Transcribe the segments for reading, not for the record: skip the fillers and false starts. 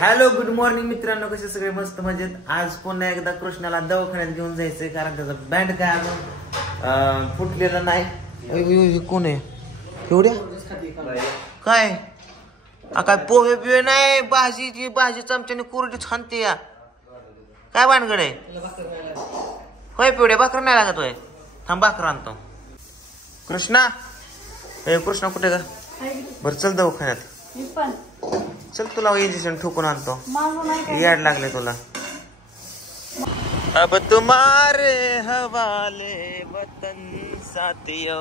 Hello good morning मित्रांनो, कसे सगळे मस्त मजेत. आज पुन्हा एकदा कृष्णाला दवाखान्यात घेऊन जायचंय कारण त्याचा बँड काय अजून फुटलेला नाही. कोण आहे एवढ्या काय काय पोहे पिवे नाही, भाजी चमच्याने कुरडी छानते या काय भानगड आहे. होय पिवड्या भाकर नाही लागत होय. थांब भाकर आणतो. कृष्णा हे कृष्णा कुठे का बरं चल दवाखान्यात चल, तुला इंजेक्शन ठोकून आणतो. याड लागले तुला. अब तुम्हारे हवाले वतन साथियो.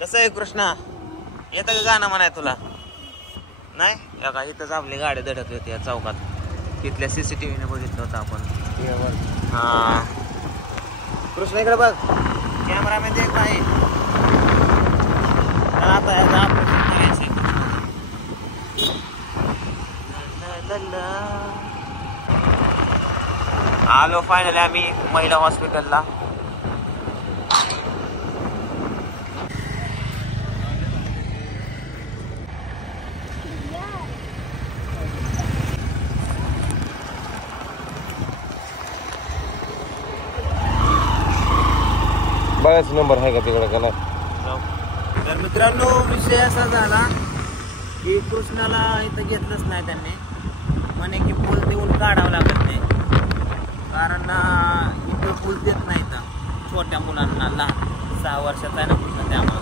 कसं आहे कृष्णा, येतं का गाणं म्हणाय तुला? नाही या का इथंच आपली गाडी धडकली होती या चौकात. तिथल्या CCTVने बघितलं होतं आपण. हा कृष्णा इकडे बघ, कॅमेरामॅन देख भाई. आता ऑपरेशन करायचं. आलो फायनली आम्ही महिला हॉस्पिटलला. बघायचा नंबर आहे का तिकडे का? तर मित्रांनो विषय असा झाला की कृष्णाला इथं घेतलंच नाही त्यांनी. म्हणे की पूल देऊन काढावं लागत नाही कारण इथं पूल देत नाही तर छोट्या मुलांना. लहान 6 वर्षाचा आहे ना कृष्ण, त्यामुळं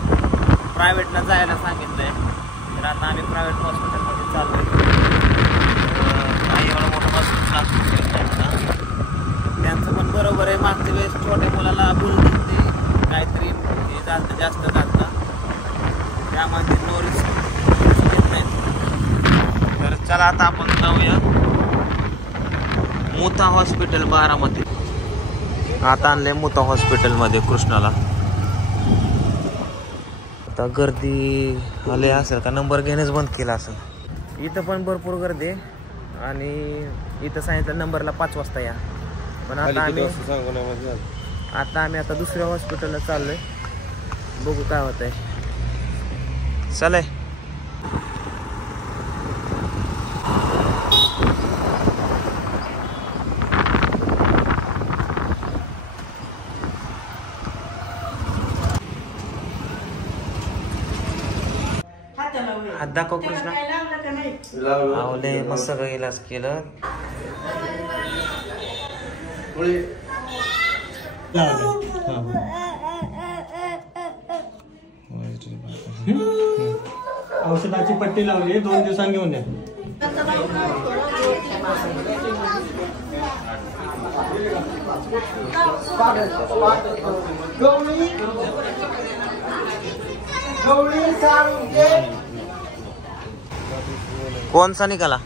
प्रायव्हेटला जायला सांगितलंय. तर आता आम्ही प्रायव्हेट हॉस्पिटलमध्ये चाललोय. काही एवढं मोठं हॉस्पिटल त्यांचं पण बरोबर आहे. मागच्या वेळेस छोट्या मुलाला पूल दिसते काहीतरी हे चालतं जास्त चालतं, त्यामध्ये नो रिस्क घेत नाही. तर चला आता आपण जाऊया मुथा हॉस्पिटल बारामती. आता आणलंय मुथा हॉस्पिटलमध्ये कृष्णाला. आता गर्दी आले असेल का नंबर घेणंच बंद केला असेल. इथं पण भरपूर गर्दी आहे आणि इथं सांगितलं नंबरला 5 वाजता या. पण आता आम्ही आता दुसऱ्या हॉस्पिटलला चाललोय. बघू काय होत आहे. चले हात दाखव कृष्णा. आवले मस्त सगळं इलाज केलं. औषधाची पट्टी लावली, 2 दिवसांनी घेऊन या. कौन सा निकाला?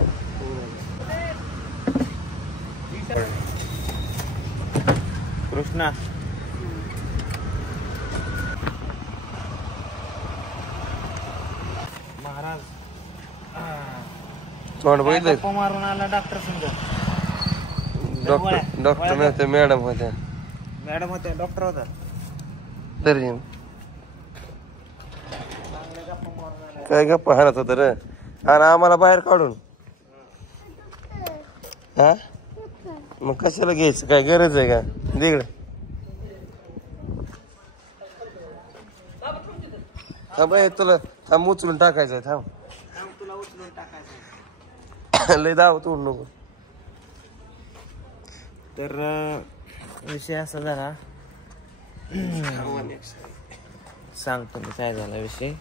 कृष्णा महाराज तोंड बघितलं. मारून आला डॉक्टर समजा. डॉक्टर नव्हते, मॅडम होत्या. मॅडम होत्या, डॉक्टर होता. तरी काय गप्पा हाणत होत रे. आणि आम्हाला बाहेर काढून हा मग कशाला घ्यायचं, काय गरज आहे का? तिकडे थांब, तुला थांब उचलून टाकायचंय. थांब तुला उचलून टाकायचं. लय दाव तू नको. तर विषय असा झाला, सांगतो मी काय झाला विषय.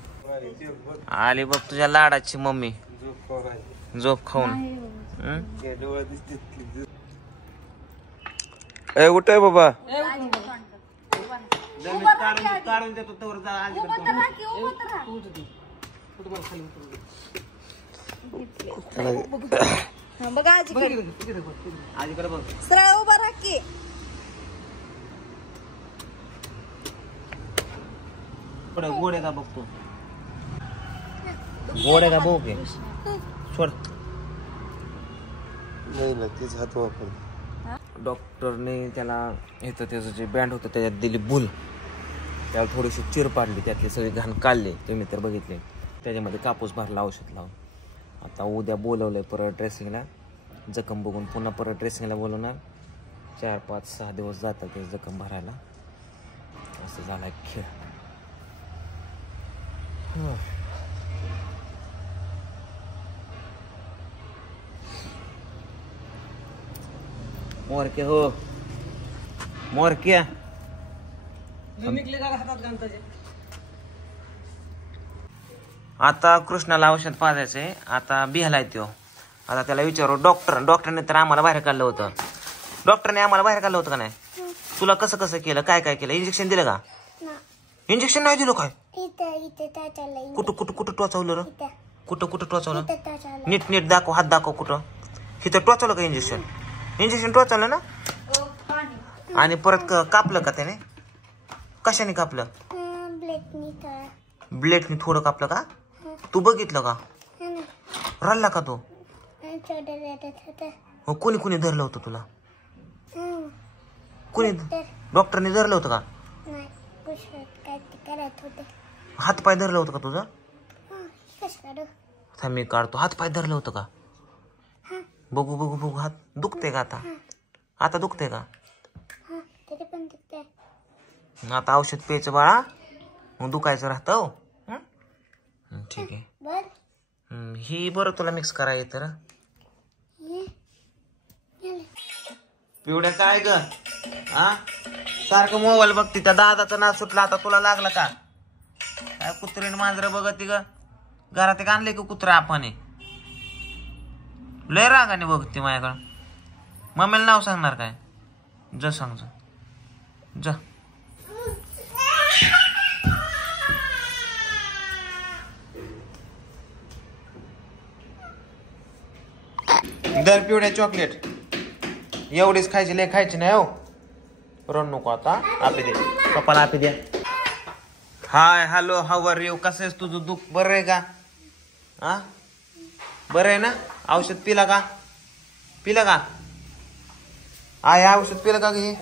आली बघ तुझ्या लाडाची मम्मी झोप खाऊन. ए उठ आहे बाबा. काढून देतो तोवर जा. बघा आजीकडे बघ सरळ उभा राहा की. गोडे का बघतो, गोडे का बघ सोड. नाही ना तीच हात वापर. डॉक्टरने त्याला इथं त्याचं जे बँड होतं त्याच्यात दिली भूल. त्याला थोडीशी चिर पाडली, त्यातली सगळी घाण काढली. तुम्ही तर बघितले. त्याच्यामध्ये कापूस भरला औषध लावून. आता उद्या बोलवलंय परत ड्रेसिंगला. जखम बघून पुन्हा परत ड्रेसिंगला बोलवणार. 4, 5, 6 दिवस जातात ते जखम भरायला. असं झाला खेळ. मोरक्या हो मोरक्या आता कृष्णाला औषध पाजायचंय. आता बिहलाय तो. आता त्याला विचारू डॉक्टरने तर आम्हाला बाहेर काढलं होतं. डॉक्टरने आम्हाला बाहेर काढलं होतं का नाही? तुला कसं कसं केलं? काय काय केलं? इंजेक्शन दिलं का? इंजेक्शन नाही दिलं काय? कुठं कुठं कुठं टोचवलं? कुठं कुठं टोचवलं? नीट नीट दाखव. हात दाखव. कुठं? इथं टोचवलं का इंजेक्शन? इंजेक्शन टोचवलं ना? आणि परत कापलं का त्याने? कशाने कापलं? ब्लेडनी थोडं कापलं का? तू बघितलं का? रडला का तो? हो. कोणी कोणी धरलं होतं तुला? कोणी? डॉक्टरने धरलं होतं का? हात पाय धरलं होतं का तुझं? थांब मी काढतो. हात पाय धरलं होतं का? बघू बघू बघू. हात दुखते का आता? आता दुखते का? आता औषध प्यायचं बाळा. मग दुखायचं राहतं. हो ठीक आहे. ही बरं तुला मिक्स करायचं तर. पिवड्या काय ग? हा सारखं मोबाईल बघती. त्या दादाचं नाव सुटलं. आता तुला लागलं का? काय कुत्रीने मांजरं बघती ग? घरात एक आणले की कुत्रा आपण लय रागाने बघती माझ्याकडं. मम्मीला नाव सांगणार काय? जा सांग जा. दर पिवड्या चॉकलेट. एवढीच खायची. लय खायची नाही. हो रन नको आता. आपे दे पप्पाला. आपे द्या. Hi hello how are you? कसं आहेस? तुझं दुःख बरं आहे का? हा बरं आहे ना? औषध पिला का? पिलं का? आहे औषध पिलं का घे?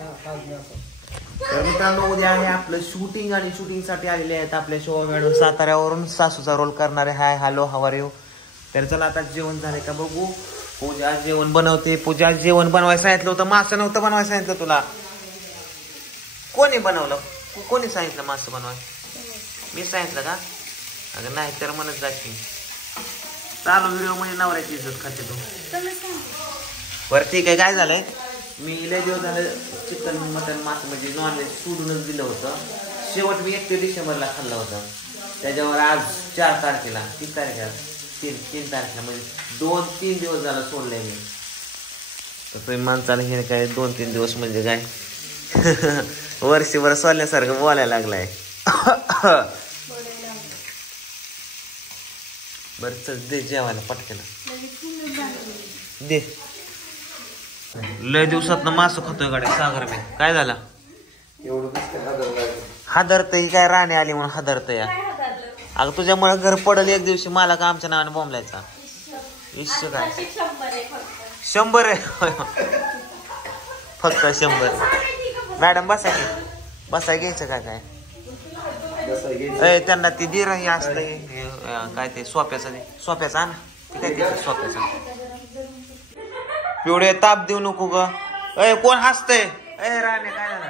तर मित्रांनो उद्या आहे आपलं शूटिंग. आणि शूटिंग साठी आलेले आहेत आपल्या शोभा मॅडम साताऱ्यावरून. सासूचा रोल करणारे. Hi hello how are you? तर चला आता जेवण झालंय का बघू. पूजा जेवण बनवते. पूजा जेवण बनवायला सांगितलं होतं. मासं नव्हतं बनवायला सांगितलं तुला. कोणी बनवलं? कोणी सांगितलं मासं बनवाय? मी सांगितलं का? अगं नाही तर म्हणत जाशील. चालू व्हिडिओ मध्ये नवऱ्याची इज्जत खाते तू. बरं ठीक आहे. काय झालंय? मी लय दिवस झालं चिकन मटन मासं म्हणजे नॉनव्हेज सोडूनच दिलं होतं. शेवट मी 31 डिसेंबरला खाल्लं होतं. त्याच्यावर आज 4 तारखेला 3 तारखेला 3 तारखेला म्हणजे 2-3 दिवस झालं सोडलंय मी. तर तुम्ही माणसाला हे काय 2-3 दिवस म्हणजे काय वर्षभर सोडल्यासारखं बोलायला लागलाय. बरं चल दे जेवायला पटकन दे. लय दिवसात मासं खातोय गाडी सागर मी. काय झालं? हादरतय काय? राणी आली म्हणून हादरतय. अगं तुझ्यामुळे घर पडल एक दिवशी. मला का आमच्या नावाने बोंबलायचा? इश्य काय? 100 आहे फक्त 100. मॅडम बसाय घ्यायचं काय? त्यांना ती दिर हे असतंय काय ते सोप्याचा आण. ते काय ते सोप्याचा. पिवडे ताप देऊ नको ग. कोण हसतय? राणे काय झालं?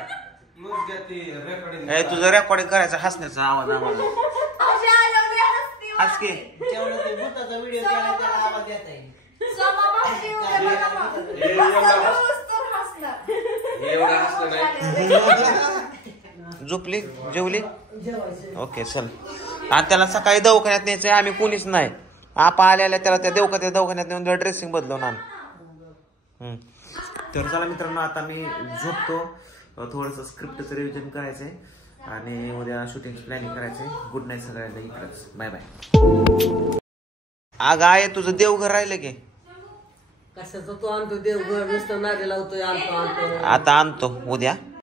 तुझं रेकॉर्डिंग करायचं हसण्याचा आवाज आम्हाला. हस की. झोपली जेवली? ओके चल. आणि त्याला सकाळी दवाखान्यात न्यायचंय. आम्ही कोणीच नाही. आपा आल्या त्याला त्या दवाखान्यात नेऊन ड्रेसिंग बदलवून आण. तर चला मित्रांनो आता मी झोपतो. थोडंसं स्क्रिप्टचं रिव्हिजन करायचंय आणि उद्या शूटिंग प्लॅनिंग करायचंय. गुड नाईट सगळ्यांना. इकडंच बाय बाय. अगं आहे तुझं देवघर राहिलं की? कशाचं तू आणतो देवघर? नुसतं नागे लावतोय. आणतो आता आणतो उद्या.